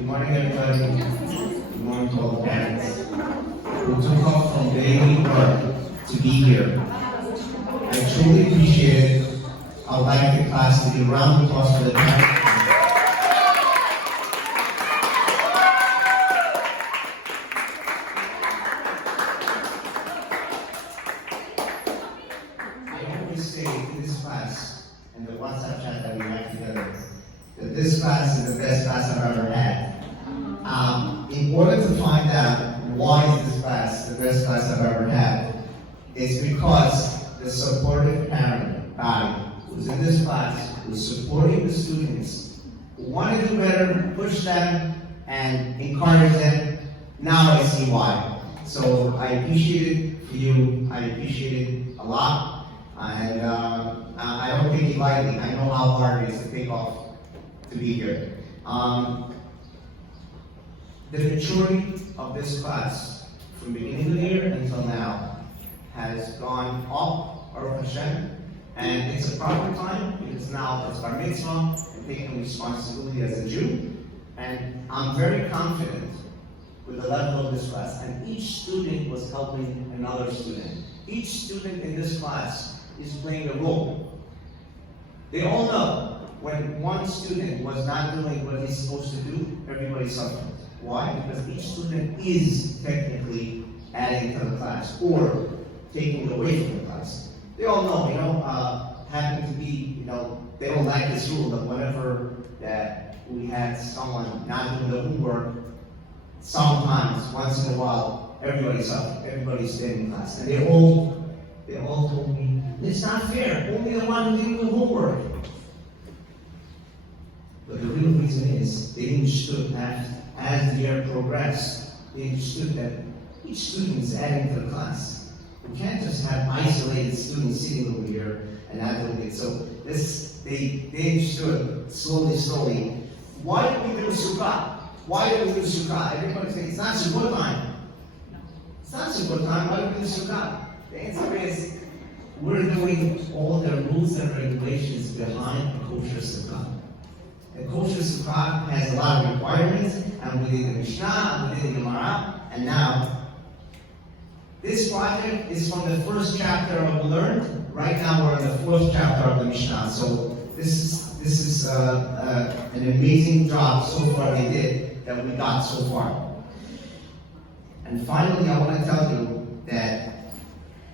Good morning, everybody. Good morning to all the parents who took off from daily work to be here. I truly appreciate it. I would like the class to give a round of applause for the parents. I always say in this class, and the WhatsApp chat that we had together, that this class is the best class I've ever had. In order to find out why is this class the best class I've ever had, it's because the supportive parent body who's in this class, who's supporting the students, who want to do better, push them, and encourage them. Now I see why. So I appreciate it for you. I appreciate it a lot. And I don't take it lightly. I know how hard it is to take off to be here. The maturity of this class, from beginning of the year until now, has gone up, Baruch Hashem, and it's a proper time because now it's bar mitzvah and taking responsibility as a Jew. And I'm very confident with the level of this class. And each student was helping another student. Each student in this class is playing a role. They all know when one student was not doing what he's supposed to do, everybody suffered. Why? Because each student is technically adding to the class or taking away from the class. They all know, happen to be, they don't like this rule that whenever that we had someone not doing the homework, sometimes, once in a while, everybody suffered, everybody stayed in class. And they all told me, it's not fair, only the one who didn't do homework. But the real reason is, they understood that as the year progressed, they understood that each student is adding to the class. We can't just have isolated students sitting over here and not doing it. So they understood slowly. Why do we do Sukkah? Why do we do Sukkah? Everybody thinks it's not Sukkah time. It's not Sukkah time. Why do we do Sukkah? The answer is we're doing all the rules and regulations behind a kosher Sukkah. A kosher Sukkah has a lot of requirements, and we did the Mishnah, and we did the Gemara, and now this project is from the first chapter of Learned. Right now we're in the fourth chapter of the Mishnah. So this is an amazing job so far they did that we got so far. And finally, I want to tell you that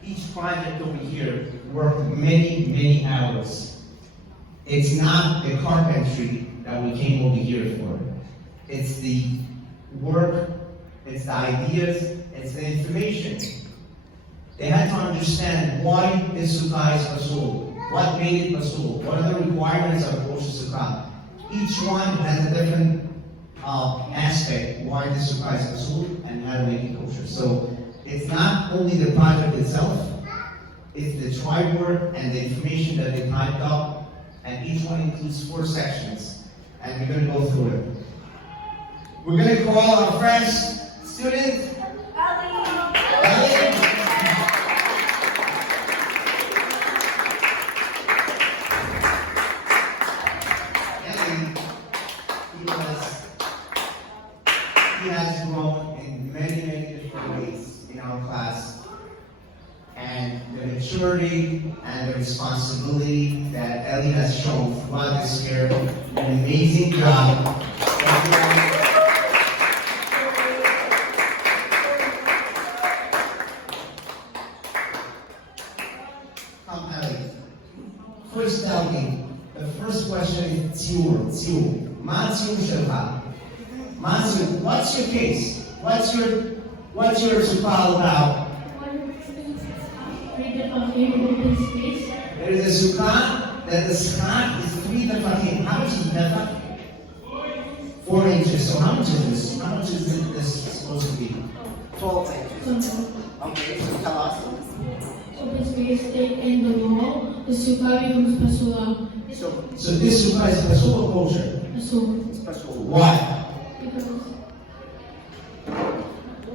each project over here worked many hours. It's not the carpentry that we came over here for. It's the work, it's the ideas, it's the information. They had to understand why this Sukkah is pasul, what made it pasul, what are the requirements of kosher Sukkah. Each one has a different aspect why this Sukkah is pasul and how to make it kosher. So it's not only the project itself, it's the tribe work and the information that they typed up, and each one includes 4 sections, and we're going to go through it. We're going to call our first student, Ellie. He has grown in many different ways in our class. And the maturity and the responsibility that Ellie has shown throughout this year, an amazing job. Come, Ellie. First tell me, the first question is Tzur. Ma Tzur Shelcha. What's your case? What's your Sukkah all about? There is a Sukkah that the Sukkah is 3 tefachim. How much is tefach? 4 inches. So how much is this? How much is this supposed to be? 12 inches. Okay, so tell us. So this we stake in the wall, the Sukkah becomes pasul. So this Sukkah is pasul or kosher? Pasul. It's pasul. Why? Because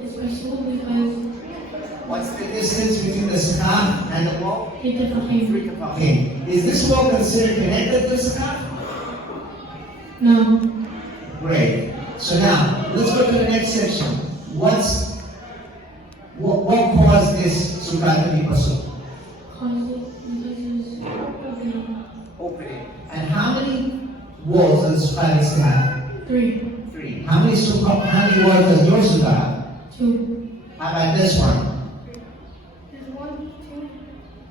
it's pasul because what's the distance between the Sukkah and the wall? 3 tefachim. Okay. Is this wall considered connected to the Sukkah? No. Great. So now, let's go to the next section. What caused this sukkah to be pasuk? Opening. And how many walls does sukkah needs to have? 3. 3. How many walls does your sukkah have? 2. How about this one? There's 1,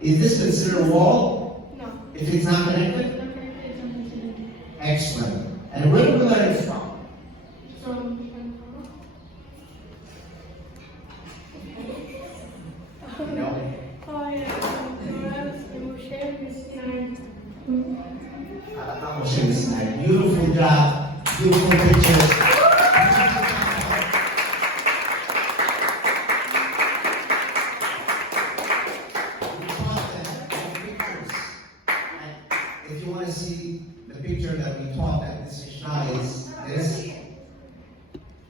2. Is this considered a wall? No. If it's not connected? It's not connected. Excellent. And where do we learn it from? No. I'm showing this tonight. Beautiful job. Beautiful pictures. If you want to see the picture that we taught at this Mishnah is this.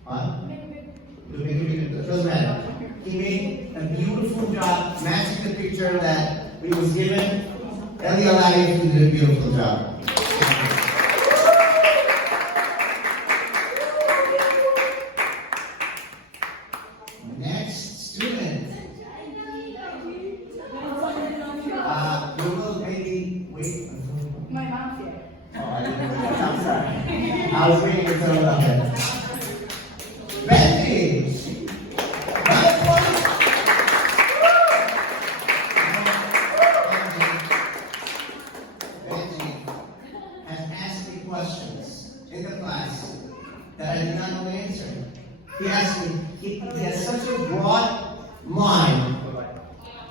Huh? It doesn't matter. He made a beautiful job matching the picture that we was given. Eli Alayev did a beautiful job. Next student. You will maybe wait. My mom's here. Oh, I didn't know that. I'm sorry. I was waiting until that. Benji! Benji has asked me questions in the class that I did not know the answer. He asked me, he has such a broad mind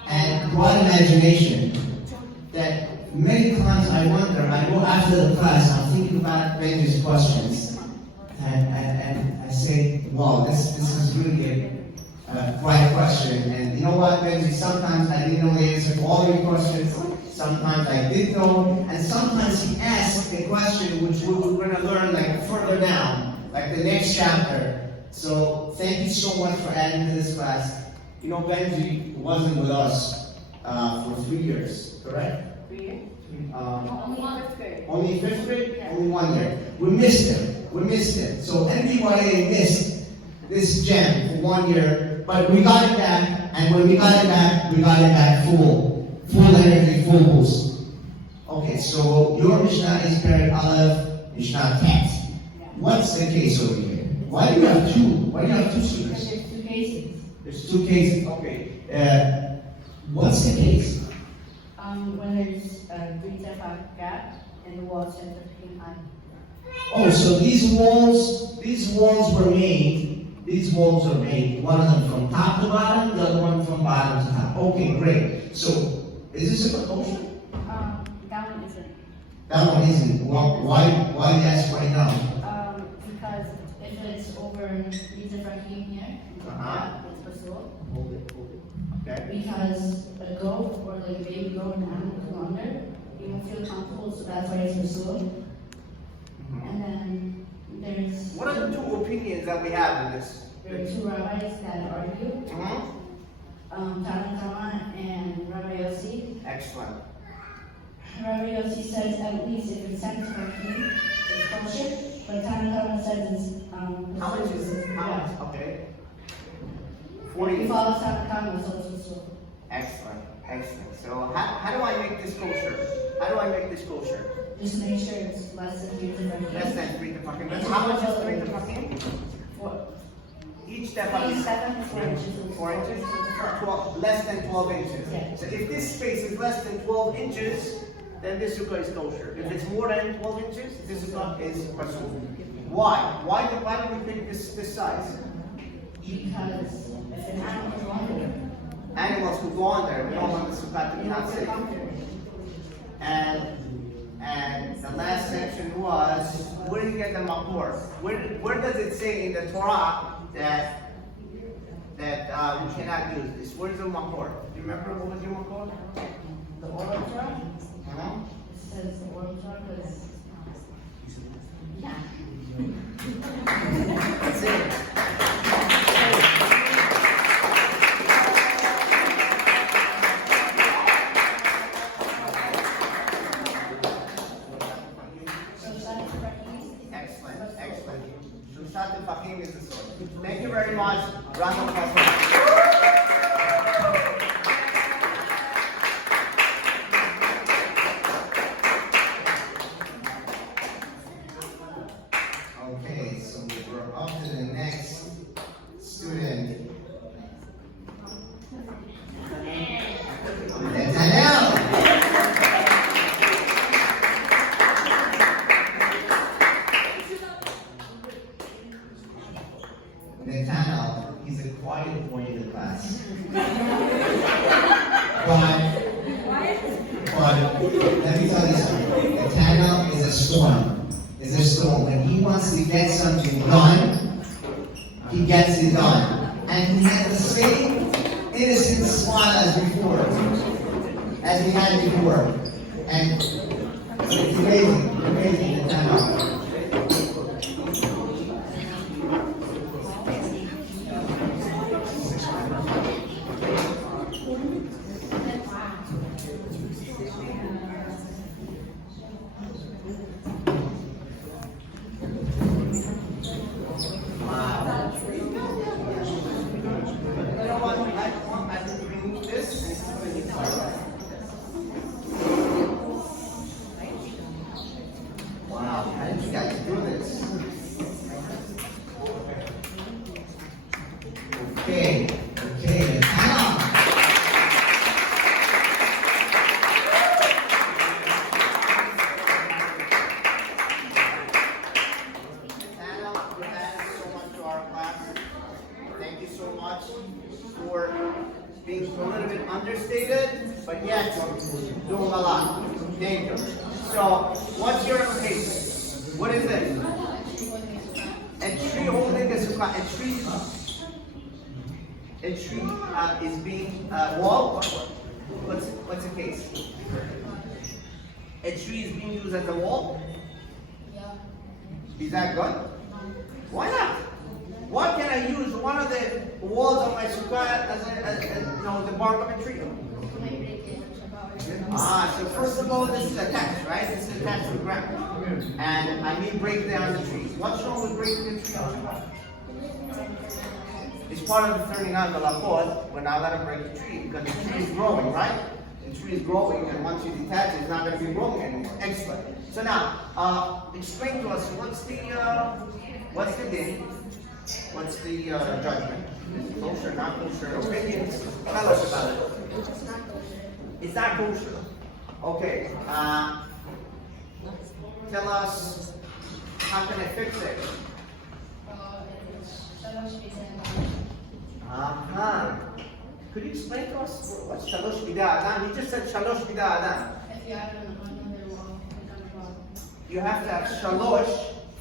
and broad imagination that many times I wonder, I go after the class, I'm thinking about Benji's questions, and I say, wow, this is really a bright question. And you know what, Benji, sometimes I didn't know the answer to all your questions, sometimes I did know, and sometimes he asked a question which we're going to learn like further down, like the next chapter. So thank you so much for adding to this class. You know, Benji wasn't with us for 3 years, correct? 3 years? Only fifth grade. Only 5th grade? Yeah. Only 1 year. We missed him. So MBYA missed this gem for 1 year, but we got it back, and when we got it back full energy, full boost. Okay, so your Mishnah is Perek Aleph, Mishnah Tet. What's the case over here? Why do you have two? Why do you have two students? There's 2 cases. There's 2 cases. Okay. What's the case? When there's a 3 to 5 gap and the wall center between high. Oh, so these walls were made, one of them from top to bottom, the other one from bottom to top. Okay, great. So, is this a kosher? That one isn't. That one isn't. Well, why ask right now? Because if it's over these different here, it's possible. Hold it. Okay. Because a goat or like a baby goat and animal come under, you won't feel comfortable, so that's why it's possible. And then there's. What are the 2 opinions that we have in this? There are 2 rabbis that argue. Tanakama and Rabbi Yossi. Excellent. Rabbi Yossi says at least if it's 10 to 15, it's kosher. But Tanakama says it's How much is it? How much? Okay. 40. We follow Tanakama, so it's kosher. Excellent. So how do I make this kosher? Just make sure it's less than 3 to 15. Less than 3 to 15. How much is 3 to 15? Each step up is 4 inches. 4 inches? 12, less than 12 inches. Yeah. So if this space is less than 12 inches, then this sukkah is kosher. If it's more than 12 inches, this sukkah is pasul. Why? Why do we pick this size? Because if an animal is longer, Animals who go on there, we don't want the sukkah to be not safe. And the last section was, where do you get the makor? Where does it say in the Torah that we cannot use this? Where's the makor? Do you remember what was your makor? the oral Torah, Uh-huh. it says the oral Torah because. Yeah. That's it. Excellent. So start Fahim is the soul. Thank you very much. Round of applause. Okay, so we're up to the next student. Nathaniel. Nathaniel, he's a quiet boy in the class. But let me tell you something. Nathaniel is a storm. Is a storm. When he wants to get something done, he gets it done. And he has the same innocent smile as before, as he had before. And it's amazing, Nathaniel. Wow, how did you guys do this? Okay, now. Thank you so much for being a little bit understated, but yet doing a lot. Thank you. So, what's your location? What is it? A tree holding a sukkah. A tree is being wall. What's the case? A tree is being used as a wall. Is that good? Why not? Why can I use one of the walls of my sukkah as the bark of a tree? So first of all, this is attached, right? This is attached to the ground. And I may break down the trees. What's wrong with breaking the tree? It's part of the 39 malachot. We're not allowed to break the tree because the tree is growing, right? The tree is growing, and once you detach it, it's not going to be growing anymore. Excellent. So now, explain to us what's the din? What's the judgment? Is it kosher, not kosher? Opinions? Tell us about it. It's not kosher. Okay. Tell us, how can I fix it? Could you explain to us what's shalosh bida adam? You just said shalosh bida adam. You have to have shalosh,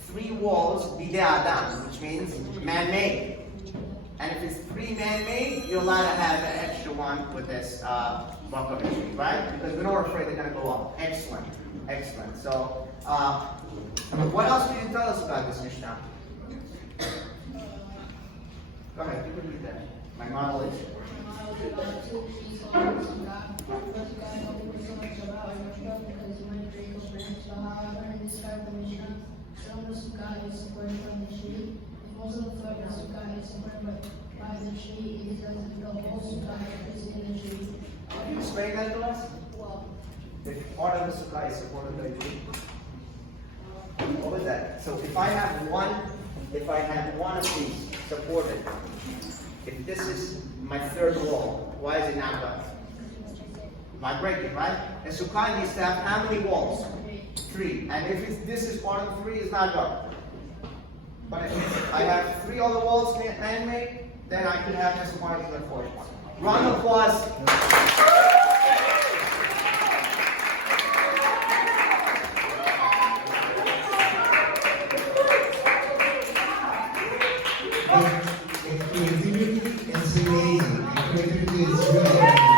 3 walls, bida adam, which means man-made. And if it's 3 man-made, you're allowed to have an extra one with this bucket, right? Because we're not afraid they're going to go up. Excellent. Excellent. So, what else can you tell us about this Mishnah? Go ahead, you can read that. My knowledge. Can you explain that to us? If part of the sukkah is supported by the tree. What was that? So if I have one of these supported, if this is my 3rd wall, why is it not done? I break it, right? A sukkah needs to have how many walls? 3. And if this is part of the 3, it's not done. But if I have 3 other walls man-made, then I could have this one as the 4th one. Round of applause. Creativity is amazing. Creativity is really amazing.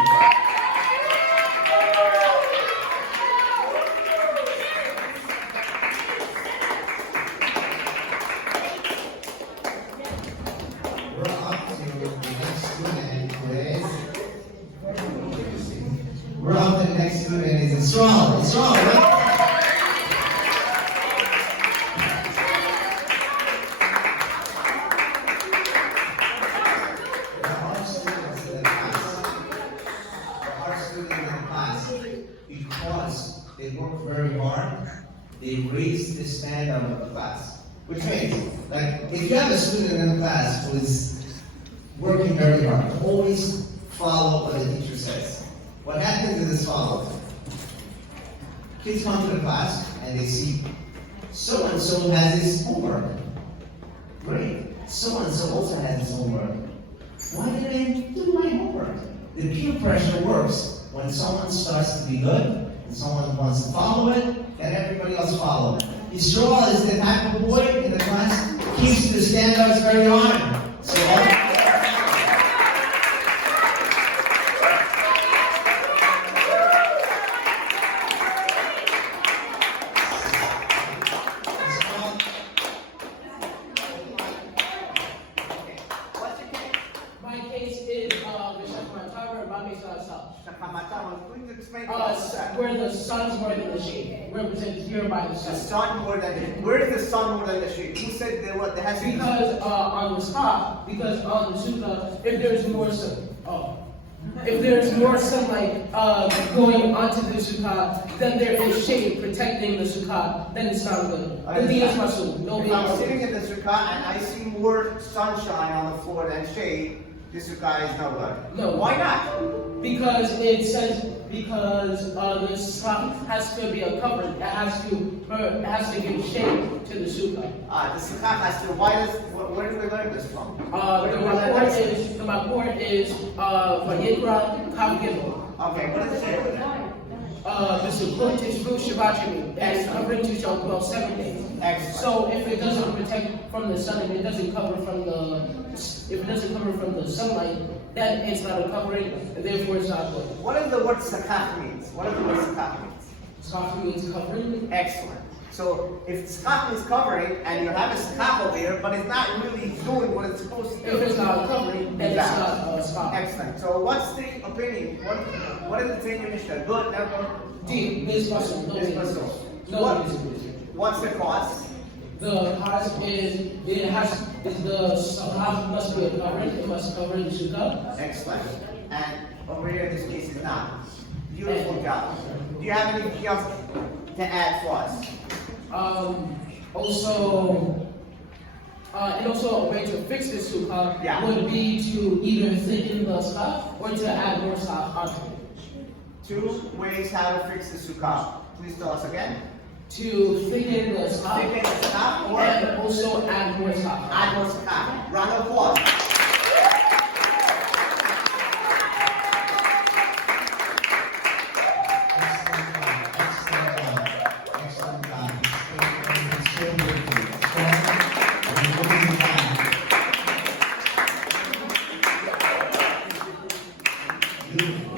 We're up to the next student who is. We're up to the next student is Israel. Israel, right? like, if you have a student in a class who is working very hard, always follow what the teacher says. What happens is as follows. Kids come to the class and they see so-and-so has his homework. Great. So-and-so also has his homework. Why did I do my homework? The peer pressure works. When someone starts to be good, and someone wants to follow it, then everybody else follow it. Yisrael is the type of boy in the class, keeps the standards very high. So My case is Please explain where the sun is more than the shade, represented here by the the sun. sun more than the, where is the sun more than the shade? Who said there was, there has to be? Because on the top, because on the sukkah, if there's more sun, if there's more sunlight going onto the sukkah, then there is shade protecting the sukkah, then it's not good. The Dias Masul, no If I'm big sitting in the sukkah and I see more sunshine on the floor than shade, this sukkah is no good. No. Why not? Because it says the sukkah has to be a covering. It has to give shade to the sukkah. The sukkah has to, why does, where do we learn this from? The Makor is Vayikra Kav Gimel. Okay, what does it say over there? The Sukkot is Ru Shabbat Shemim. That is covering to shall dwell 7 days. Excellent. So if it doesn't protect from the sun, if it doesn't cover from the sunlight, then it's not a covering, and therefore it's not good. What does the word sukkah means? What does the word sukkah means? Sukkah means covering. Excellent. So if sukkah is covering and you have a sukkah over there, but it's not really doing what it's supposed to do. If it's not covering, then it's not sukkah. Excellent. So what's the opinion? What is the thing in Mishnah? Good, never? Deep, this muscle, no This disagrees. muscle. No What- one disagrees. What's the cause? The cause is the sukkah must be a covering. It must cover the sukkah. Excellent. And over here in this case is not. Beautiful job. Do you have anything else to add for us? And also a way to fix this sukkah Yeah. would be to either thicken the sukkah or to add more sukkah onto it. 2 ways how to fix the sukkah. Please tell us again. To thicken the sukkah Thicken the sukkah or and also add more sukkah. add more sukkah. Round of applause. Excellent job. It's so beautiful. Strong. Moving fast. Beautiful.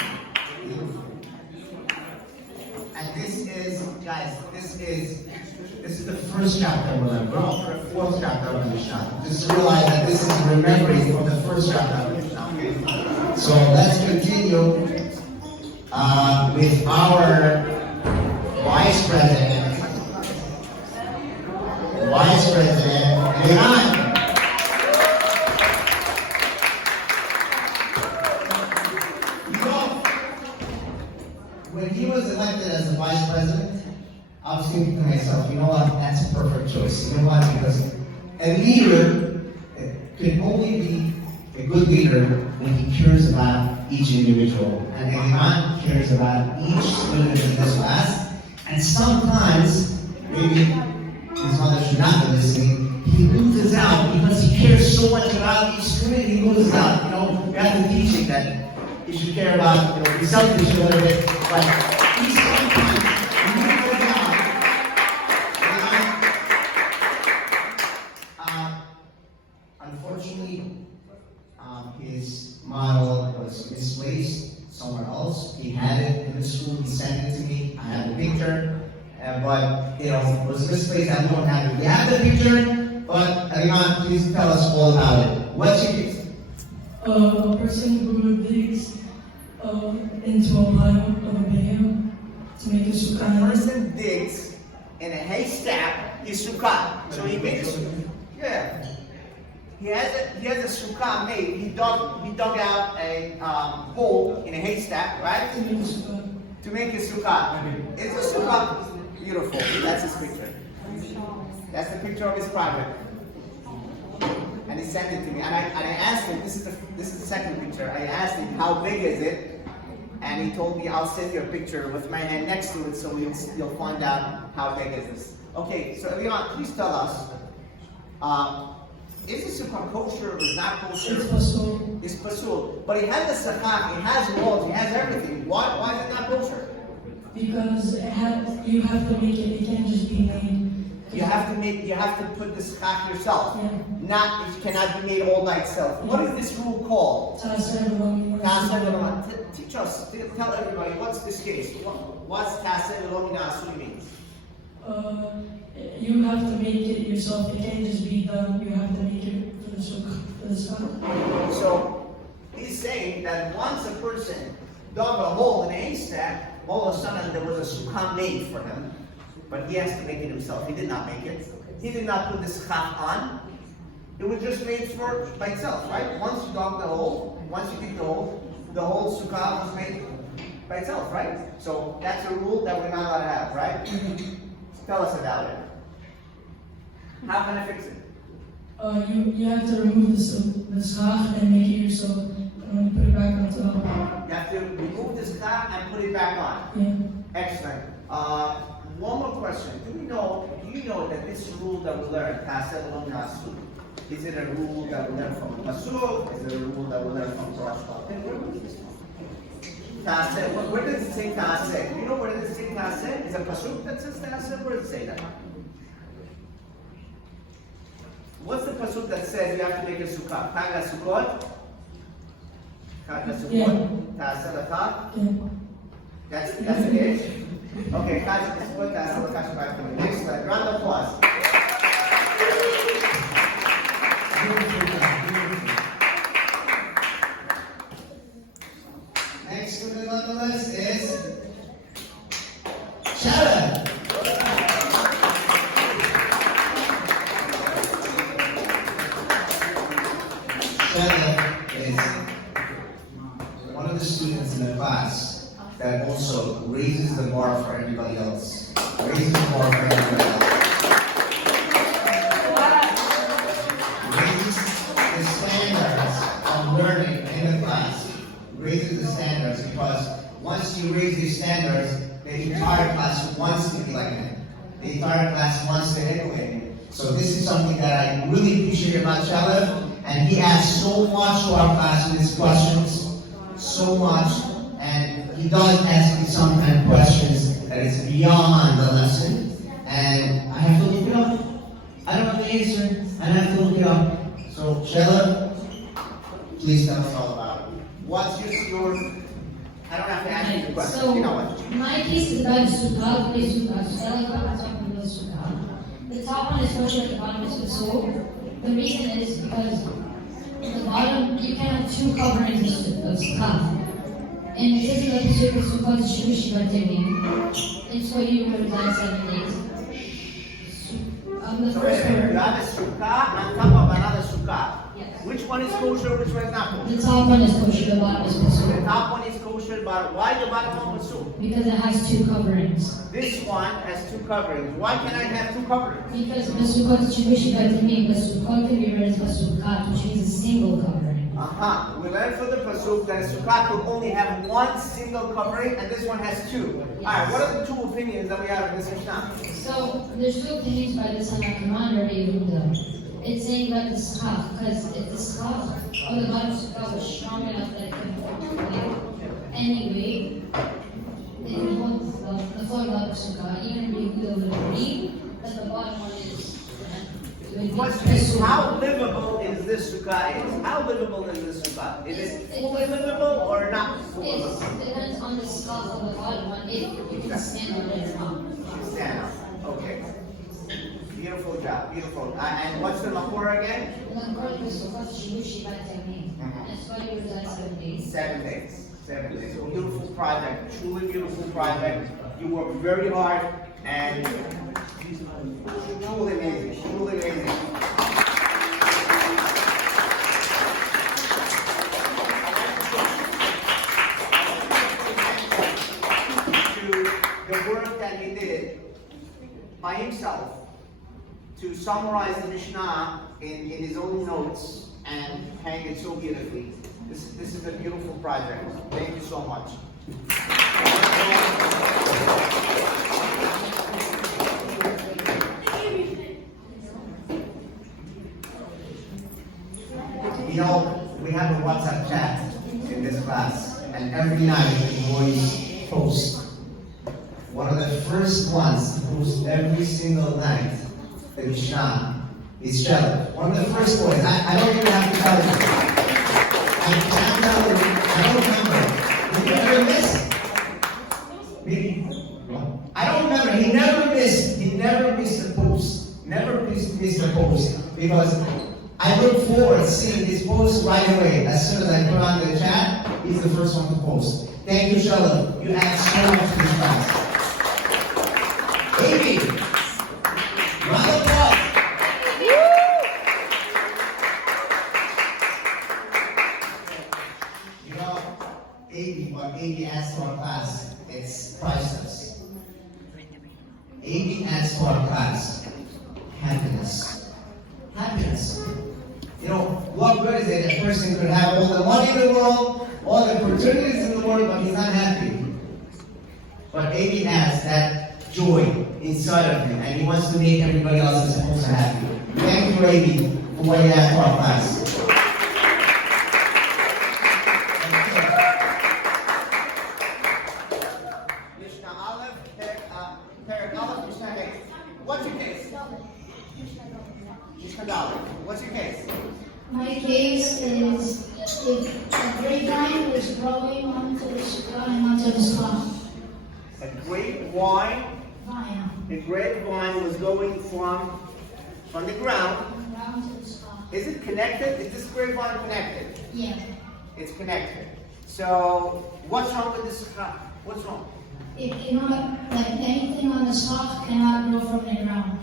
Beautiful. And this is, guys, this is the first chapter we're learning. We're on for the 4th chapter of the Mishnah. Just realize that this is remembering from the first chapter of the Mishnah. Okay? So let's continue with our Vice President, Iran. You know, when he was elected as the Vice President, I was thinking to myself, you know what, that's a perfect choice. You know why? Because a leader can only be a good leader when he cares about each individual. And Iran cares about each student in this class. And sometimes, maybe his mother should not be listening, he loses out because he cares so much about each student, he loses out. You know, you have to teach him that he should care about, you know, be selfish a little bit, but he's sometimes loses out. Unfortunately, his model was misplaced somewhere else. He had it in the school, he sent it to me, I have the picture, but you know, it was misplaced, I don't have it. We have the picture, but Iman, please tell us all about it. What's your case? A person who digs into a pile of abaya to make a A sukkah. person digs in a haystack his sukkah. So he makes a sukkah. Yeah. He has a sukkah made. He dug out a hole in a haystack, right? To make a sukkah. To make his sukkah. Is the sukkah beautiful? That's his picture. That's the picture of his project. he sent it to me, and I asked him. This is the second picture. I asked him how big is it, and he told me I'll send you a picture with my hand next to it, so you'll find out how big is this. Okay, so Leon, please tell us. Is this sukkah kosher or is not kosher? It's pasul. It's pasul. But he has the sukkah, he has walls, he has everything. Why is it not kosher? Because you have to make it. It can't just be made. You have to put the sukkah yourself. Yeah. It cannot be made all by itself. What is this rule called? Teach us, tell everybody, what's this case? What's Taseh Velomina Asui means? You have to make it yourself. It can't just be done. You have to make it for the sukkah. So he's saying that once a person dug a hole in a haystack, all of a sudden there was a sukkah made for him, but he has to make it himself. He did not make it. He did not put the sukkah on. It was just made by itself, right? Once you dug the hole, once you dig the whole sukkah was made by itself, right? So that's a rule that we're not allowed to have, right? Tell us about it. How can I fix it? You have to remove the schach and make it yourself. And put it back on top. You have to remove the sukkah and put it back on. Yeah. Excellent. One more question. Do you know that this rule that we learned, Taseh Lo Nasu, is it a rule that we learn from Pasuk? Is it a rule that we learn from Rosh Hashanah? Taseh. Where does it say Taseh? Do you know where does it say Taseh? Is it Pasuk that says Taseh? Where does it say that? What's the Pasuk that says you have to make a sukkah? Chag HaSukkot? Chag HaSukkot? Taseh L'cha? That's the case? Okay, Chag HaSukkot, Taseh L'cha Shabbat Kohen. Excellent. Round of applause. Next student on the list is Sharon. Sharon is one of the students in the class that also raises the bar for everybody else. Raises the bar for everybody else. Raises the standards of learning in the class. Raises the standards because once you raise these standards, the entire class wants to be like him. The entire class wants to emulate him. So this is something that I really appreciate about Shalom, and he adds so much to our class with his questions, so much, and he does ask me some kind of questions that is beyond the lesson, and I have to look it up. I don't know the answer, I have to look it up. So Shalom, please tell us all about it. What's your I don't have to ask you the question. So, You know what? my case is about sukkah, play sukkah. So I like on top of the sukkah. The top one is kosher, the bottom is pasul. The reason is because the bottom, you can have two coverings of sukkah. And it isn't like the sukkah is Shiva. It's what you would like 7 days. The So first you one, have a sukkah on top of another sukkah. yes. Which one is kosher, which one is not kosher? The top one is kosher, the bottom is The pasul. top one is kosher, but why the bottom one was so? Because it has two coverings. This one has two coverings. Why can I have two coverings? Because Basukot Chibushika means Basukot can be read as Basukat, which means a single covering. We learned from the pasuk that a sukkah could only have one single covering, and this one has two. Alright, what are the two opinions that we have in this Mishnah? So there's two opinions by the Tanakh commander, Yehuda. It's saying about the schach, because if the schach or the bottom sukkah was strong enough that it could hold anyway, it holds the full bottom sukkah. Even Yehuda would agree that the bottom one is. The question is, how livable is this sukkah? How livable is this sukkah? Is it fully livable or not fully It livable? depends on the schach of the bottom one, if you can stand on it or not. Stand up. Okay. Beautiful job. Beautiful. And what's the makor again? And according to Sukkot Shibushi technique, it's what you would like 7 days. 7 days. 7 days. Beautiful project. Truly beautiful project. You worked very hard and truly amazing. Truly amazing. To the work that he did by himself to summarize the Mishnah in his own notes and hang it so beautifully. This is a beautiful project. Thank you so much. You know, we have a WhatsApp chat in this class, and every night the boys post. One of the first ones to post every single night the Mishnah is Shelly. One of the first boys. I don't even have to tell you. I can't tell you. I don't remember. Did you ever miss? I don't remember. He never missed a post. Never missed a post. Because I look forward to seeing his post right away. As soon as I put on the chat, he's the first one to post. Thank you, Shelly. You add so much to this class. Amy, round of applause. You know, what Amy adds to our class, it's priceless. Amy adds to our class happiness. Happiness. You know, what good is it a person could have all the money in the world, all the opportunities in the world, but he's not happy? But Amy adds that joy inside of him, and he wants to make everybody else also happy. Thank you, Amy, for what you add to our class. Mishnah Aleph, Perek Aleph, Mishnah Hey. What's your case? Mishnah Dalet. What's your case? My case is if a grapevine was growing onto the sukkah and onto the spot. A grapevine. The grapevine was going from the ground. Around to the spot. Is it connected? Is this grapevine connected? Yeah. It's connected. So, what's wrong with this? What's wrong? It cannot, like anything on the spot cannot grow from the ground.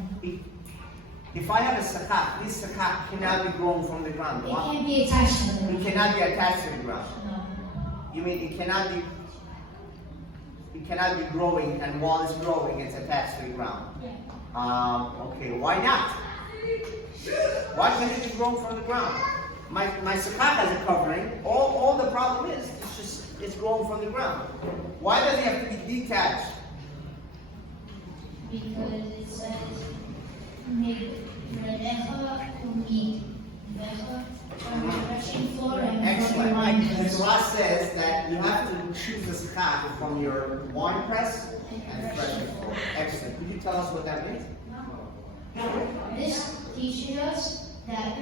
If I have a sukkah, this sukkah cannot be grown from the ground. It can't be attached to the It ground. cannot be attached to the ground. No. You mean it cannot be growing, and while it's growing, it's attached to the ground. Yeah. Okay, why not? Why can't it be grown from the ground? My sukkah has a covering. All the problem is it's grown from the ground. Why does it have to be detached? Because it says, make redecha umid. Redecha, from the threshing floor and from the Excellent. wine The press. Torah says that you have to choose the sukkah from your wine press and threshing floor. Excellent. Could you tell us what that means? This teaches us that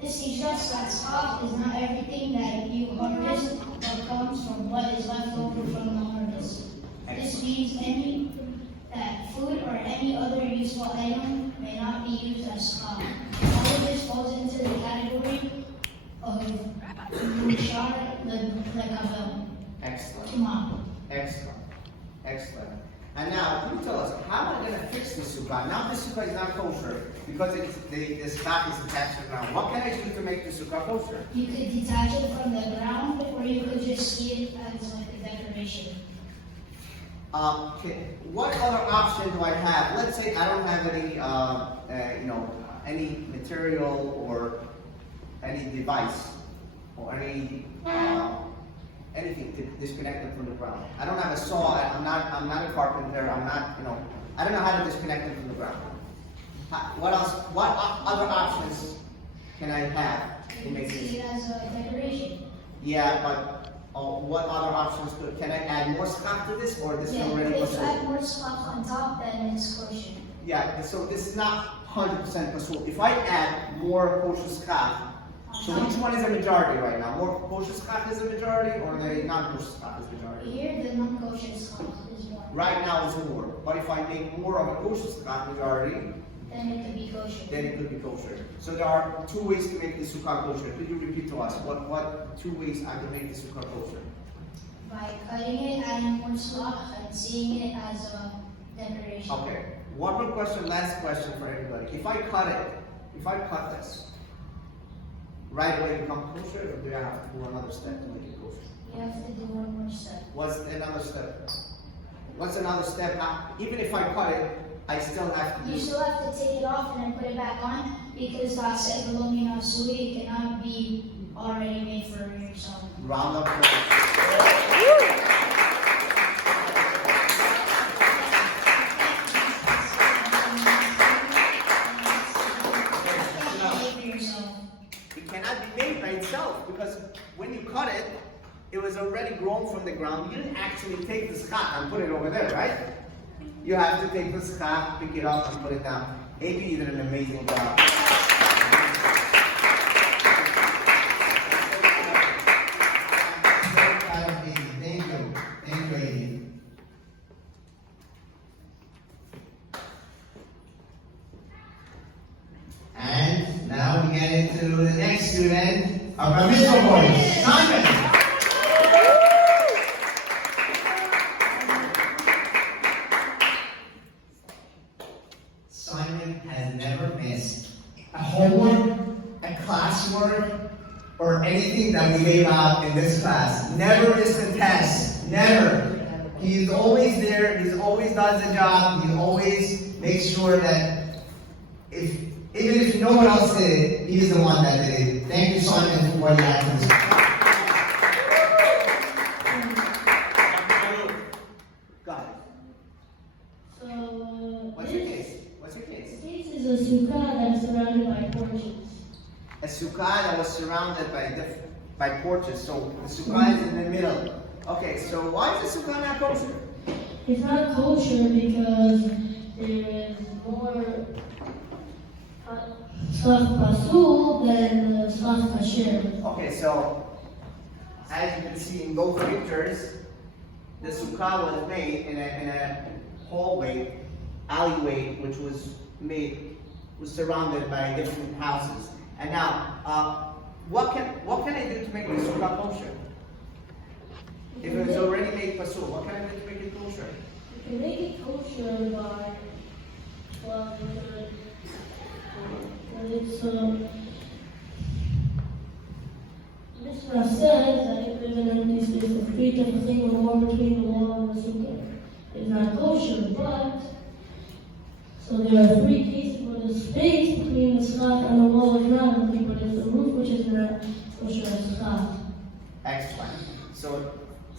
that stock is not everything that you harvest, but comes from what is left over from the harvest. This means that food or any other useful item may not be used as stock. All of this falls into the category of mushar legavel. Excellent. Excellent. And now, can you tell us, how am I going to fix this sukkah? Now this sukkah is not kosher because the stock is attached to the ground. What can I do to make the sukkah kosher? You could detach it from the ground, or you could just see it as like a decoration. What other option do I have? Let's say I don't have any material or any device or anything to disconnect them from the ground. I don't have a saw. I'm not a carpenter. I don't know how to disconnect them from the ground. What else? What other options can I have to make See this? it as a decoration. Yeah, but what other options can I add more stock to this, or this is already If you kosher? add more stuff on top, then it's kosher. Yeah, so this is not 100% kosher. If I add more kosher stock, so which one is a majority right now? More kosher stock is a majority, or the non-kosher stock is a majority? Here, the non-kosher stuff is one. Right now it's more, but if I make more of a kosher stock majority, Then it could be kosher. then it could be kosher. So there are two ways to make the sukkah kosher. Could you repeat to us what two ways I can make the sukkah kosher? By cutting it, adding more stuff, and seeing it as a decoration. Okay. One more question, last question for everybody. If I cut this, right away become kosher, or do I have to do another step to make it kosher? You have to do one more step. What's another step? What's another step? Even if I cut it, I still have to You do. still have to take it off and then put it back on because that's it cannot be already made for yourself. Round of applause. It cannot be made by itself because when you cut it, it was already grown from the ground. You didn't actually take the sukkah and put it over there, right? You have to take the sukkah, pick it up, and put it down. AB, you did an amazing job. Thank you. Thank you, Amy. And now we get into the next student of our middle boys, Simon. Simon has never missed a homework, a classwork, or anything that we gave out in this class. Never missed a test. Never. He's always there. He always does the job. He always makes sure that even if no one else did it, he's the one that did it. Thank you, Simon, for what you have to say. Got it. So, What's your case? What's your case? this is a sukkah that's surrounded by porches. A sukkah that was surrounded by porches. So the sukkah is in the middle. Okay, so why is the sukkah not kosher? It's not kosher because there is more stuff pasul than stuff kasher. Okay, so as you can see in both pictures, the sukkah was made in a hallway, alleyway, which was surrounded by different houses. And now, what can I do to make the sukkah kosher? If it's already made pasul, what can I do to make it kosher? You can make it kosher by, well, it's, Mishnah says that if there's an empty space of 3 to a thing or more between the wall and the sukkah, it's not kosher, but, so there are 3 cases where the space between the sukkah and the wall is not empty, but it's the roof which is not kosher as sukkah. Excellent. So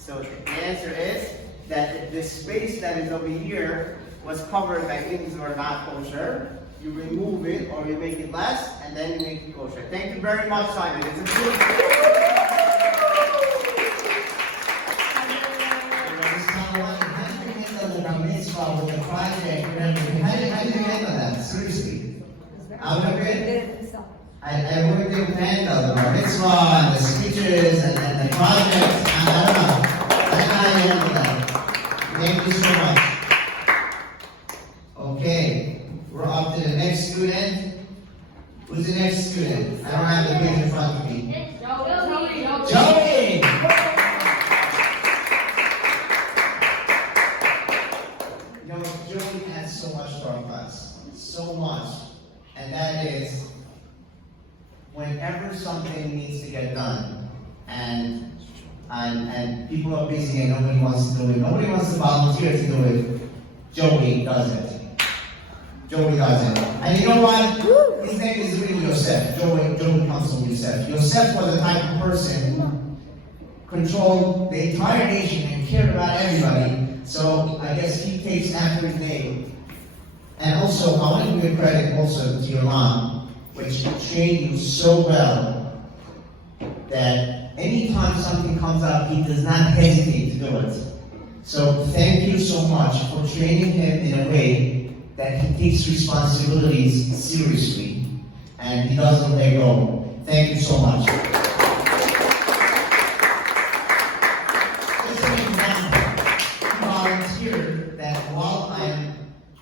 the answer is that the space that is over here was covered by things that are not kosher. You remove it or you make it less, and then you make it kosher. Thank you very much, Simon. It's a beautiful. How did you handle the bar mitzvah with the project? How did you handle that? Seriously. Out of it? I wouldn't be able to handle the bar mitzvah and the speeches and the project. I don't know. That's how I handle that. Thank you so much. Okay, we're up to the next student. Who's the next student? I don't have the page in front of me. Joey! You know, Joey adds so much to our class. So much. And that is, whenever something needs to get done, and people are busy and nobody wants to do it, nobody wants to volunteer to do it, Joey does it. Joey does it. And you know what? His name is really Yosef. Joey comes from Yosef. Yosef was the type of person who controlled the entire nation and cared about everybody. So I guess he takes after his name. And also, I want to give credit also to your mom, which trained you so well that anytime something comes up, he does not hesitate to do it. So thank you so much for training him in a way that he takes responsibilities seriously and he doesn't let go. Thank you so much. Just an example, he volunteered that while I'm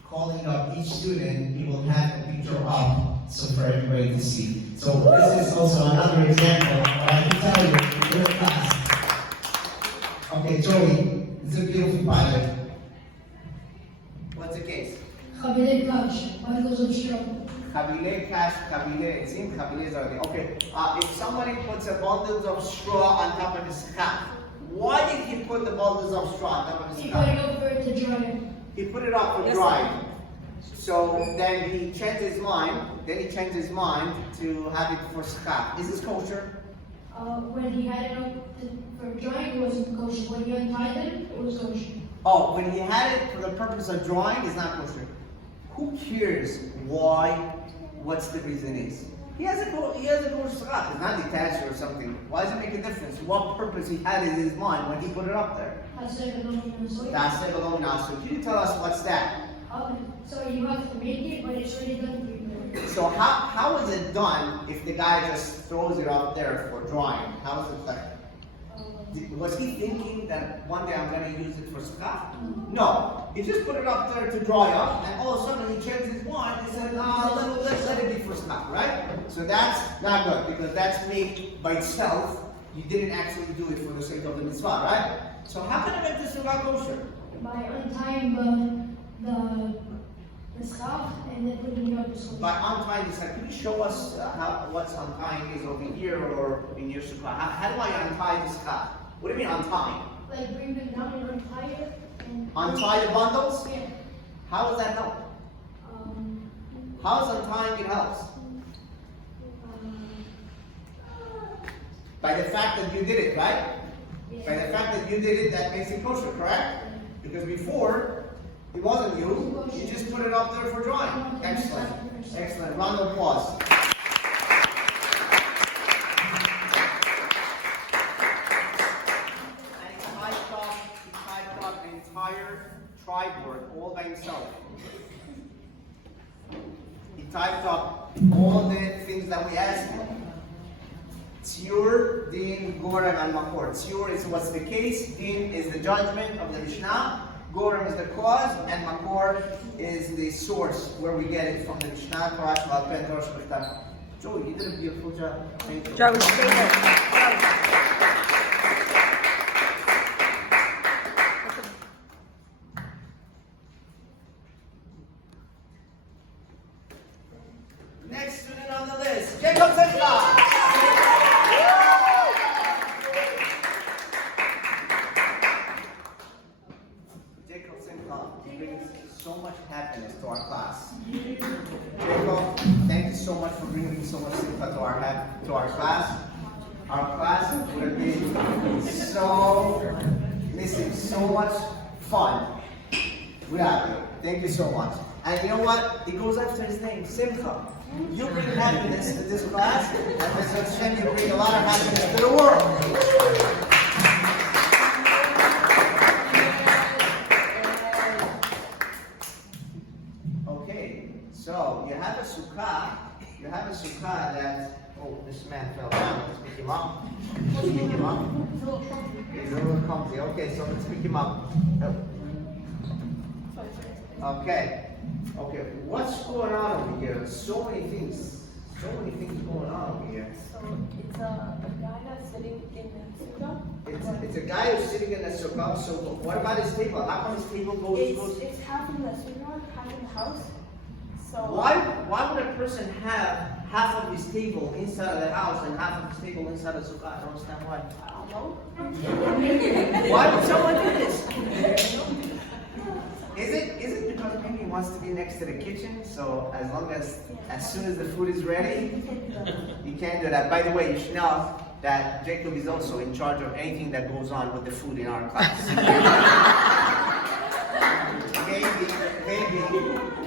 calling up each student, he will have a picture up so for everybody to see. So this is also another example of what I can tell you in your class. Okay, Joey, it's a beautiful project. What's the case? Chabile cash, bundles of straw. Chabile cash, chabile, it seems chabile is already. Okay, if somebody puts a bundles of straw on top of his cap, why did he put the bundles of straw on top of his He cap? put it over to dry. He put it up for dry. So then he changed his mind. Then he changed his mind to have it for Sukkah. Is this kosher? When he had it up for drying, it wasn't kosher. When you untied them, it was kosher. Oh, when he had it for the purpose of drawing, it's not kosher. Who cares why? What's the reason is? He has a kosher Sukkah. It's not detached or something. Why does it make a difference? What purpose he had in his mind when he put it up there? That's it alone now. So can you tell us what's that? So you have to make it, but it's already done for you. So how is it done if the guy just throws it up there for drawing? How is it done? Was he thinking that one day I'm going to use it for Sukkah? No. He just put it up there to draw it up, and all of a sudden he changed his mind and said, let's let it be for Sukkah, right? So that's not good, because that's made by itself. You didn't actually do it for the sake of the mitzvah, right? So how can I make this Sukkah kosher? By untying the scarf and then putting it up the By untying the scarf, could you show us what's untying is over here or in your Sukkah? How do I untie the scarf? What do you mean untying? Like bring them down and untie it. And Untie the bundles? Yeah. How does that help? How does untying it helps? By the fact that you did it, right? Yeah. By the fact that you did it, that makes it kosher, correct? Because before, it wasn't you. You just put it up there for drawing. Excellent. Excellent. Round of applause. And he typed up an entire triboard all by himself. He typed up all the things that we asked him. Tzur, Din, Gorem, and Makor. Tzur is what's the case, Din is the judgment of the Mishnah, Gorem is the cause, and Makor is the source where we get it from the Mishnah, Parash, Malpen, Rosh, Bechta. Joey, you did a beautiful job. Thank you. Joey, stay there. Next student on the list, Jacob Zedka. Brings so much happiness to our class. Jacob, thank you so much for bringing so much simcha to our class. Our class would have been so missing so much fun without you. Thank you so much. And you know what? It goes after his name, Simcha. You bring happiness to this class, and Mr. Hashem, you bring a lot of happiness to the world. So you have a sukkah that, oh, this man fell down. Let's pick him up. Let's pick him up. He's a little clumsy. Okay, so let's pick him up. Okay. Okay, what's going on over here? So many things going on over here. So it's a guy that's sitting in the sukkah. It's a guy who's sitting in the sukkah. So what about his table? How come his table goes? It's half in the sukkah, half in the house. So Why would a person have half of his table inside of the house and half of his table inside of the sukkah? I don't understand why. I don't know. Why would someone do this? Is it because maybe he wants to be next to the kitchen? So as soon as the food is ready, you can't do that. By the way, you should know that Jacob is also in charge of anything that goes on with the food in our class.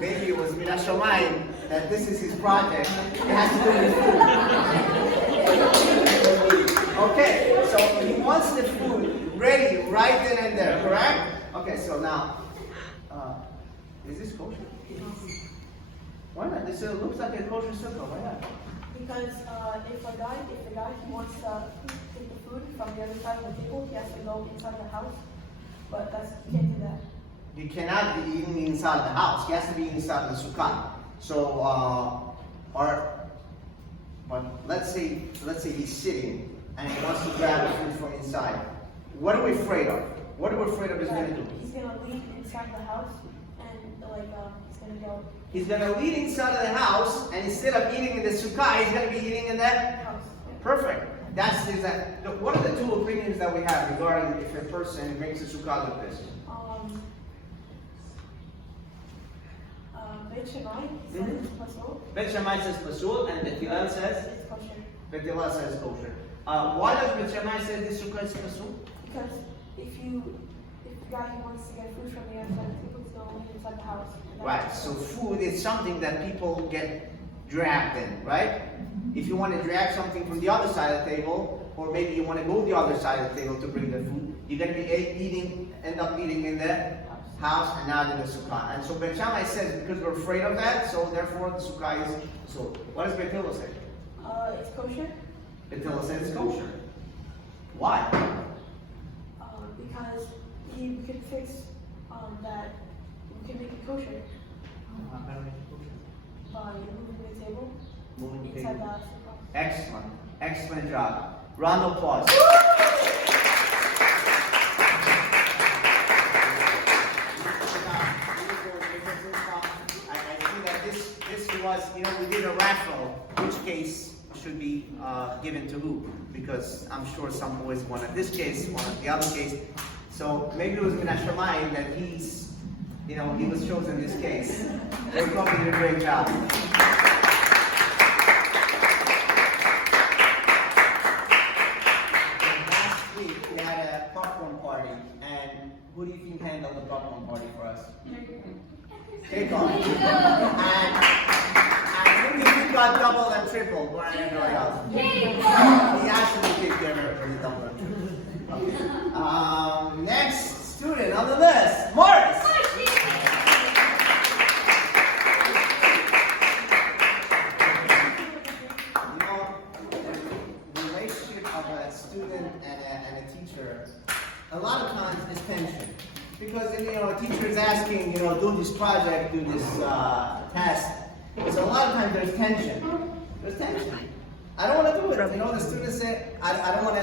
Maybe it was Mina Shomayim that this is his project. It has to do with food. Okay, so he wants the food ready right then and there, correct? Okay, so now, is this kosher? Why not? This looks like a kosher sukkah. Why not? Because if the guy wants to take the food from the other side of the table, he has to go inside the house. But you can't do that. He cannot be eating inside of the house. He has to be inside of the sukkah. So, but let's say he's sitting and he wants to grab the food from inside. What are we afraid of? What are we afraid of he's going to do? He's going to leave inside the house and he's going to go. He's going to eat inside of the house, and instead of eating in the sukkah, he's going to be eating in that House. Perfect. That's exact. What are the two opinions that we have regarding if a person makes a sukkah like this? Beit Shammai says pasul. Bet Shammai says pasul, and Bet Hillel says It's kosher. Bet Hillel says kosher. Why does Bet Shammai say this sukkah is pasul? Because if the guy who wants to get food from the outside, he puts the only inside the house. And then- Right. So food is something that people get dragged in, right? If you want to drag something from the other side of the table, or maybe you want to move the other side of the table to bring the food, you're going to be end up eating in the house and not in the sukkah. And so Bet Shammai says because we're afraid of that, so therefore the sukkah is so. What does Bet Hillel say? It's kosher. Bet Hillel says it's kosher. Why? Because we could fix that we can make it kosher by moving the table Moving the inside the table. sukkah. Excellent. Excellent job. Round of applause. I think that this was, we did a raffle. Which case should be given to who? Because I'm sure some boys wanted this case, wanted the other case. So maybe it was Minat Shamayim that he was chosen this case. They probably did a great job. Last week we had a popcorn party, and who do you think handled the popcorn party for us? Take on. And who do you think got double and triple? More than everybody else. He actually did get her double and triple. Okay. Next student on the list, Morris. The relationship of a student and a teacher, a lot of times is tension. Because a teacher is asking, do this project, do this test. So a lot of times there's tension. There's tension. I don't want to do it. The students say, I don't want to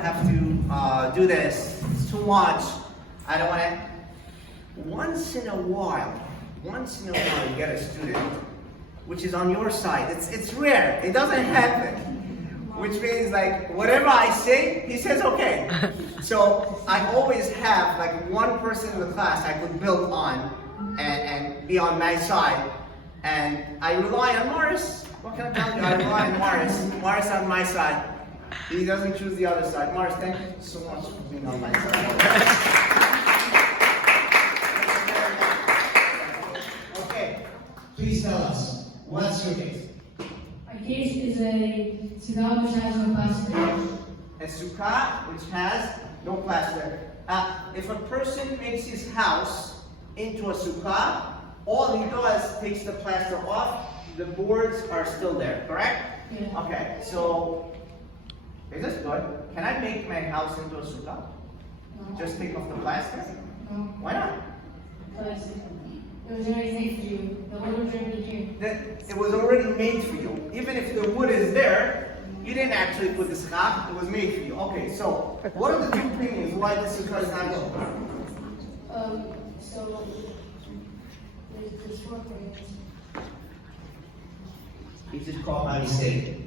have to do this. It's too much. I don't want to. Once in a while, you get a student which is on your side. It's rare. It doesn't happen. Which means like whatever I say, he says okay. So I always have like one person in the class I could build on and be on my side. And I rely on Morris. What can I tell you? I rely on Morris. Morris on my side. He doesn't choose the other side. Morris, thank you so much for being on my side. Okay. Please tell us, what's your case? My case is a sukkah which has no plaster. A sukkah which has no plaster. If a person makes his house into a sukkah, all he does takes the plaster off, the boards are still there, correct? Yeah. Okay, so is this good? Can I make my house into a sukkah? No. Just take off the plaster? No. Why not? Because it was already made for you. The wood was already here. It was already made for you. Even if the wood is there, you didn't actually put the sukkah, it was made for you. Okay, so what are the two opinions why the sukkah is not good? So there's 4 things. You just called my mistake.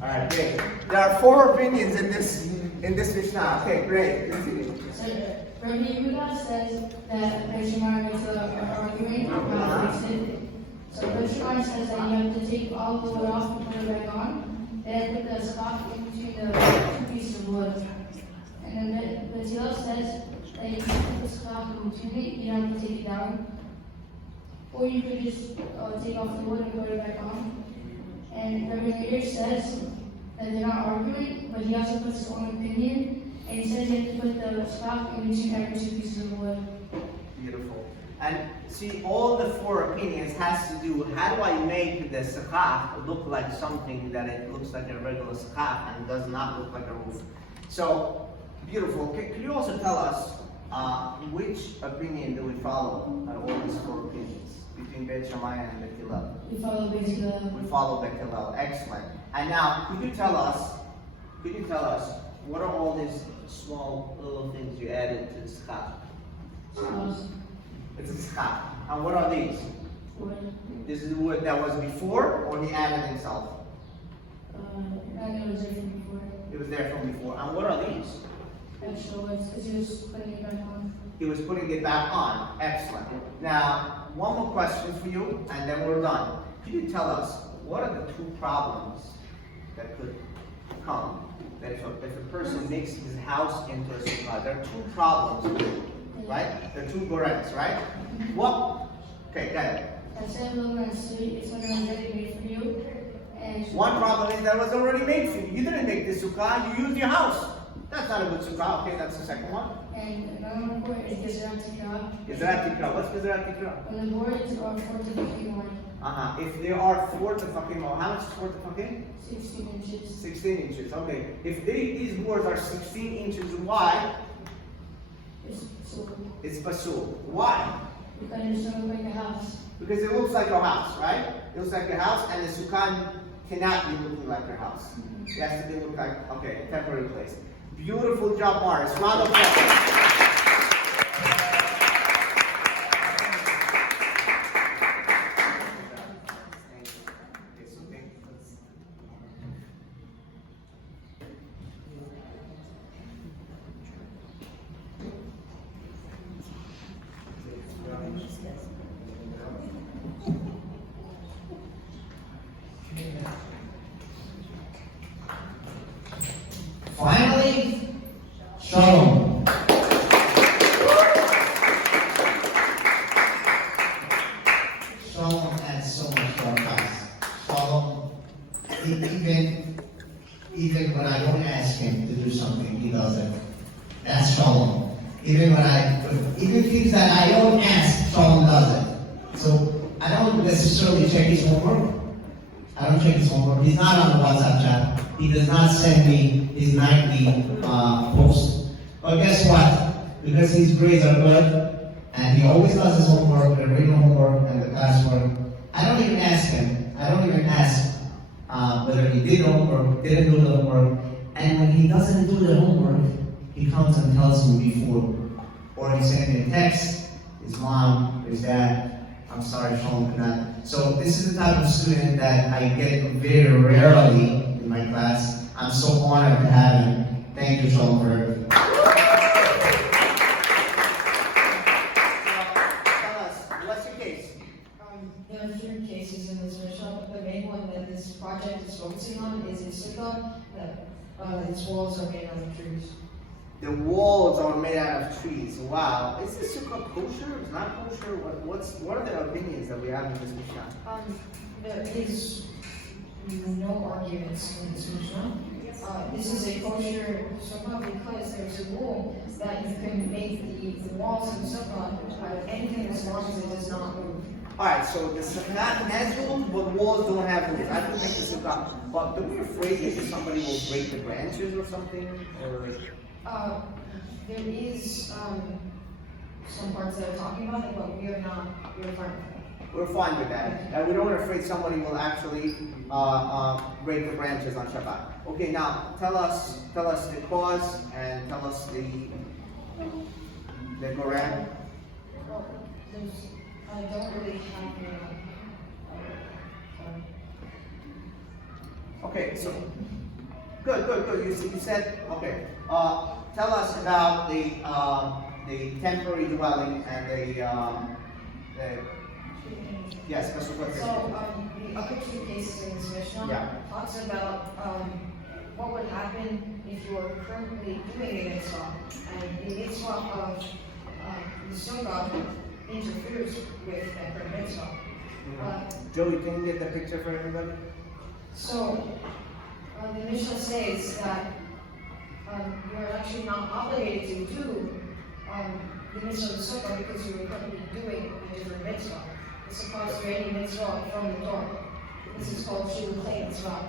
Alright, great. There are 4 opinions in this Mishnah. Okay, great. Continue. So Rabbi Yehuda says that Beit Shammai makes an argument about fixing. So Beit Shammai says that you have to take all the wood off and put it back on, then put the stock in between the 2 pieces of wood. And then Beit Hillel says that you can put the stock in between it, you don't have to take it down. Or you could just take off the wood and put it back on. And Rabbi Meir says that they're not arguing, but he also puts his own opinion, and he says you have to put the stock in between every 2 pieces of wood. Beautiful. And see, all the 4 opinions has to do, how do I make the sukkah look like something that it looks like a regular sukkah and does not look like a roof. So, beautiful. Can you also tell us which opinion do we follow out of all these 4 opinions? Between Beit Shammai and Beit Hillel? We follow Beit Hillel. We follow Beit Hillel. Excellent. And now, could you tell us, what are all these small little things you added to the sukkah? It's a sukkah. And what are these? Wood. This is the wood that was before, or he added himself? I know it was there from before. It was there from before. And what are these? Extra wood, because he was putting it back on. He was putting it back on. Excellent. Now, one more question for you, and then we're done. Could you tell us, what are the two problems that could come that if a person makes his house into a sukkah? There are two problems, right? There are two gorems, right? What? Okay, go ahead. It's already made for you. And One problem is that it was already made for you. You didn't make the sukkah, you used your house. That's not a good sukkah. Okay, that's the second one. and another part is Gezerat Tikra. Gezerat Tikra. What's Gezerat Tikra? When the boards are 4 to 51, If there are 4 to fucking, how much is 4 to fucking? 16 inches. 16 inches. Okay. If these boards are 16 inches wide, So it's pasul. Why? because it's not like a house. Because it looks like your house, right? It looks like your house, and the sukkah cannot be looking like your house. It has to be look like, okay, a temporary place. Beautiful job, Morris. Round of applause. Finally, Shalom. Shalom adds so much to our house. Shalom, even when I don't ask him to do something, he does it. That's Shalom. Even things that I don't ask, Shalom does it. So I don't necessarily check his homework. I don't check his homework. He's not on the WhatsApp chat. He does not send me his nightly post. But guess what? Because his grades are good, and he always does his homework, the written homework, and the classwork, I don't even ask him. I don't even ask whether he did homework, didn't do the homework. And when he doesn't do the homework, he comes and tells me before. Or he sends me a text, his mom, his dad, I'm sorry, Shalom could not. So this is the type of student that I get very rarely in my class. I'm so honored to have him. Thank you, Shalom, for everything. Tell us, what's your case? There are different cases in this workshop. The main one that this project is focusing on is in Sukkah, that its walls are made out of trees. The walls are made out of trees. Wow. Is this sukkah kosher? It's not kosher? What are the opinions that we have in this Mishnah? There is no arguments in this Mishnah. This is a kosher sukkah because there's a rule that you can make the walls of the sukkah out of anything as long as it does not move. Alright, so the sukkah has rules, but walls don't have rules. I can make the sukkah. But don't be afraid that somebody will break the branches or something? Or... There is some parts that are talking about it, but we're fine with that. We're fine with that. And we don't are afraid somebody will actually break the branches on Shabbat. Okay, now tell us the cause and tell us the Quran. Well, I don't really have Okay, so good. You said okay. Tell us about the temporary dwelling and the yes, special purpose. So, the other two cases in this Mishnah talks about what would happen if you are currently doing a mitzvah, and the mitzvah of the sukkah interferes with that current mitzvah. Joey, can you get the picture for everybody? So, the Mishnah says that you're actually not obligated to do the mitzvah of the sukkah because you were currently doing a different mitzvah. It's supposed to be any mitzvah from the Torah. This is called Shulchan mitzvah.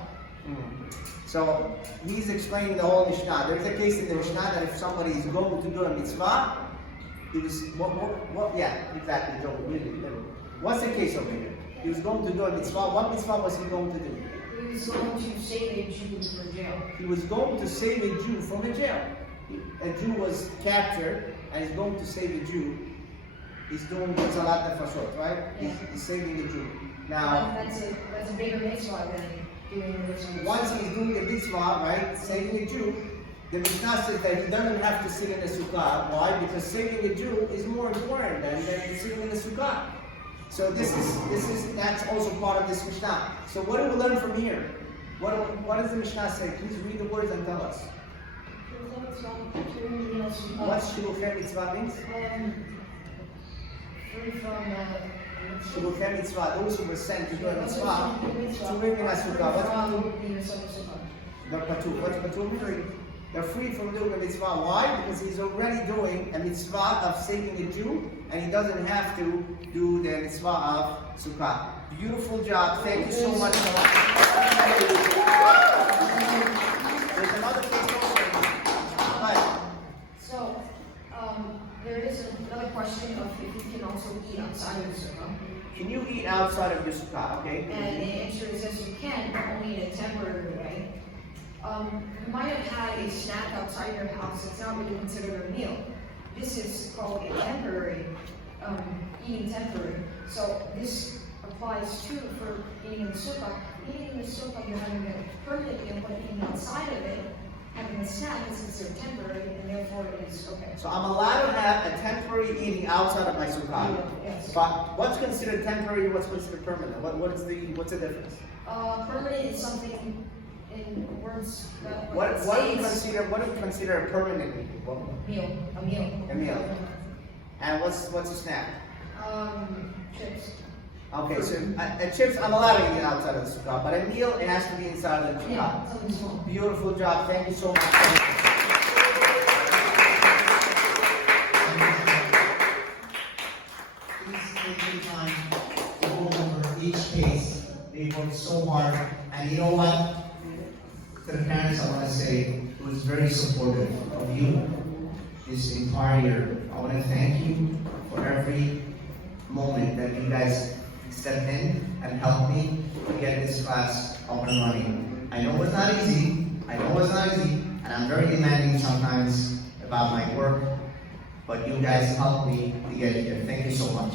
So he's explaining the whole Mishnah. There's a case in the Mishnah that if somebody is going to do a mitzvah, he was exactly, Joe. What's the case over here? He was going to do a mitzvah. What mitzvah was he going to do? He was going to save a Jew from jail. He was going to save a Jew from a jail. A Jew was captured, and he's going to save a Jew. He's doing Salat al-Fashot, right? Yeah. He's saving a Jew. Now, That's a bigger mitzvah than doing the mitzvah. once he's doing a mitzvah, right, saving a Jew, the Mishnah says that he doesn't have to sit in the Sukkah. Why? Because saving a Jew is more important than sitting in the Sukkah. So that's also part of this Mishnah. So what do we learn from here? What does the Mishnah say? Please read the words and tell us. What's Shilukei Mitzvah means? Shilukei Mitzvah, those who were sent to do a mitzvah, to bring in a Sukkah. What's Patur? They're free from doing a mitzvah. Why? Because he's already doing a mitzvah of saving a Jew, and he doesn't have to do the mitzvah of Sukkah. Beautiful job. Thank you so much. There's another case over. Hi. So, there is another question of if you can also eat outside of the sukkah. Can you eat outside of your Sukkah? Okay. And the answer is yes, you can, but only in a temporary way. You might have had a snack outside your house. It's not really considered a meal. This is called a temporary, eating temporary. So this applies too for eating in the sukkah. Eating in the sukkah, you're having a permanent meal, but eating outside of it, having a snack is considered temporary, and therefore it is okay. So I'm allowed to have a temporary eating outside of my Sukkah. Yes. But what's considered temporary? What's considered permanent? What's the difference? Permanent is something in words that What do you states consider a permanent meal? a meal. A meal. And what's a snack? Chips. Okay, so chips I'm allowed to eat outside of the Sukkah, but a meal it has to be inside of the Sukkah. Yeah, something small. Beautiful job. Thank you so much. Please take your time to go over each case. They worked so hard, and you know what? To the parents, I want to say it was very supportive of you this entire year. I want to thank you for every moment that you guys stepped in and helped me to get this class up and running. I know it's not easy. And I'm very demanding sometimes about my work, but you guys helped me to get here. Thank you so much.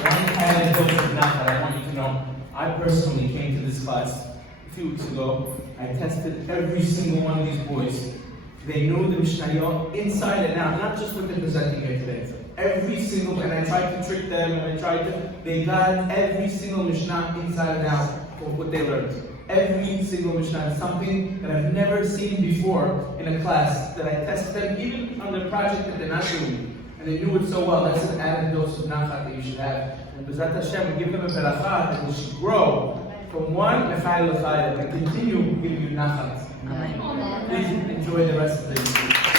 One anecdote of that I want you to know. I personally came to this class a few weeks ago. I tested every single one of these boys. They knew the Mishnayot inside and out, not just what they're presenting here today. Every single, and I tried to trick them, they got every single Mishnah inside and out for what they learned. Every single Mishnah is something that I've never seen before in a class, that I tested them even on the project that they're not doing. And they knew it so well. That's an added dose of nachat that you should have. And B'ezrat Hashem, we give them a berachah that we should grow from one mechayil l'chayil and continue giving you nachat. Please enjoy the rest of the day.